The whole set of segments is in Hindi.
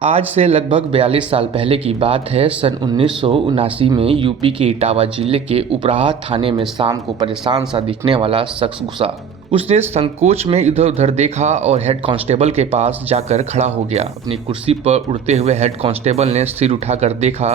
आज से लगभग 42 साल पहले की बात है। सन 1979 में यूपी के इटावा जिले के उपराहा थाने में शाम को परेशान सा दिखने वाला शख्स घुसा। उसने संकोच में इधर उधर देखा और हेड कांस्टेबल के पास जाकर खड़ा हो गया। अपनी कुर्सी पर उड़ते हुए हेड कांस्टेबल ने सिर उठाकर देखा।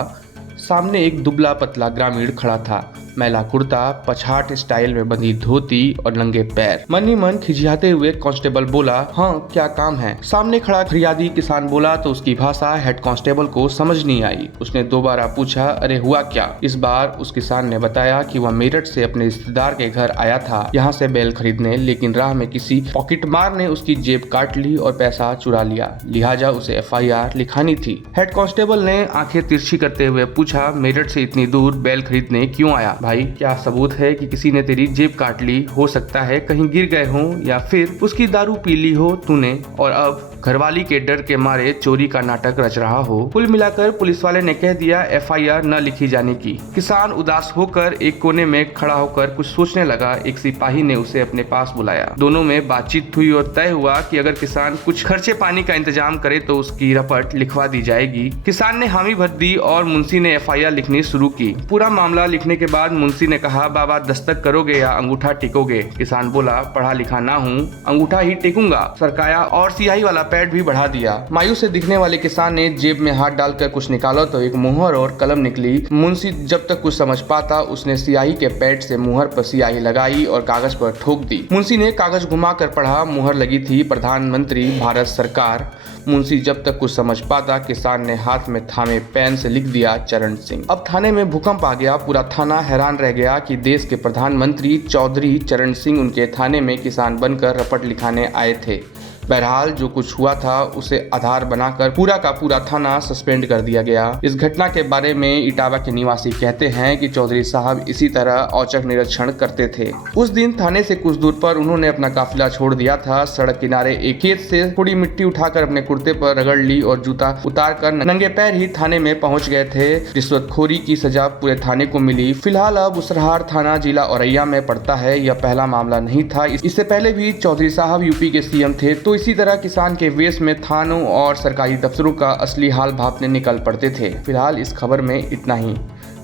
सामने एक दुबला पतला ग्रामीण खड़ा था। मैला कुर्ता, पछाट स्टाइल में बंधी धोती और नंगे पैर। मन ही मन खिसियाते हुए कांस्टेबल बोला, हाँ क्या काम है? सामने खड़ा फरियादी किसान बोला तो उसकी भाषा हेड कांस्टेबल को समझ नहीं आई। उसने दोबारा पूछा, अरे हुआ क्या? इस बार उस किसान ने बताया कि वह मेरठ से अपने रिश्तेदार के घर आया था यहाँ से बैल खरीदने, लेकिन राह में किसी पॉकेटमार ने उसकी जेब काट ली और पैसा चुरा लिया, लिहाजा उसे FIR लिखानी थी। हेड कांस्टेबल ने आंखें तिरछी करते हुए पूछा, मेरठ से इतनी दूर बैल खरीदने क्यों आया? भाई क्या सबूत है कि किसी ने तेरी जेब काट ली? हो सकता है कहीं गिर गए हो या फिर उसकी दारू पी ली हो तूने और अब घरवाली के डर के मारे चोरी का नाटक रच रहा हो। कुल मिलाकर पुलिस वाले ने कह दिया FIR न लिखी जाने की। किसान उदास होकर एक कोने में खड़ा होकर कुछ सोचने लगा। एक सिपाही ने उसे अपने पास बुलाया। दोनों में बातचीत हुई और तय हुआ कि अगर किसान कुछ खर्चे पानी का इंतजाम करे तो उसकी रपट लिखवा दी जाएगी। किसान ने हामी भर दी और मुंशी ने FIR लिखनी शुरू की। पूरा मामला लिखने के बाद मुंशी ने कहा, बाबा दस्तक करोगे या अंगूठा टेकोगे? किसान बोला, पढ़ा लिखा ना हूँ, अंगूठा ही टेकूंगा। सरकाया और सियाही वाला पैड भी बढ़ा दिया। मायूस से दिखने वाले किसान ने जेब में हाथ डालकर कुछ निकाला तो एक मुहर और कलम निकली। मुंशी जब तक कुछ समझ पाता उसने सियाही के पैड से मुहर पर सियाही लगाई और कागज पर ठोक दी। मुंशी ने कागज घुमाकर पढ़ा। मुहर लगी थी प्रधानमंत्री भारत सरकार। मुंशी जब तक कुछ समझ पाता किसान ने हाथ में थामे पेन से लिख दिया, चरण सिंह। अब थाने में भूकंप आ गया। पूरा थाना हैरान रह गया कि देश के प्रधानमंत्री चौधरी चरण सिंह उनके थाने में किसान बनकर रपट लिखाने आए थे। बहरहाल जो कुछ हुआ था उसे आधार बनाकर पूरा का पूरा थाना सस्पेंड कर दिया गया। इस घटना के बारे में इटावा के निवासी कहते हैं कि चौधरी साहब इसी तरह औचक निरीक्षण करते थे। उस दिन थाने से कुछ दूर पर उन्होंने अपना काफिला छोड़ दिया था। सड़क किनारे एक खेत से थोड़ी मिट्टी उठाकर अपने कुर्ते पर रगड़ ली और जूता उतार कर नंगे पैर ही थाने में पहुंच गए थे। रिश्वतखोरी की सजा पूरे थाने को मिली। फिलहाल अब उसरहार थाना जिला औरैया में पड़ता है। यह पहला मामला नहीं था। इससे पहले भी चौधरी साहब यूपी के CM थे। तो इसी तरह किसान के वेश में थानों और सरकारी दफ्तरों का असली हाल भांपने निकल पड़ते थे। फिलहाल इस खबर में इतना ही।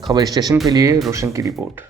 खबर स्टेशन के लिए रोशन की रिपोर्ट।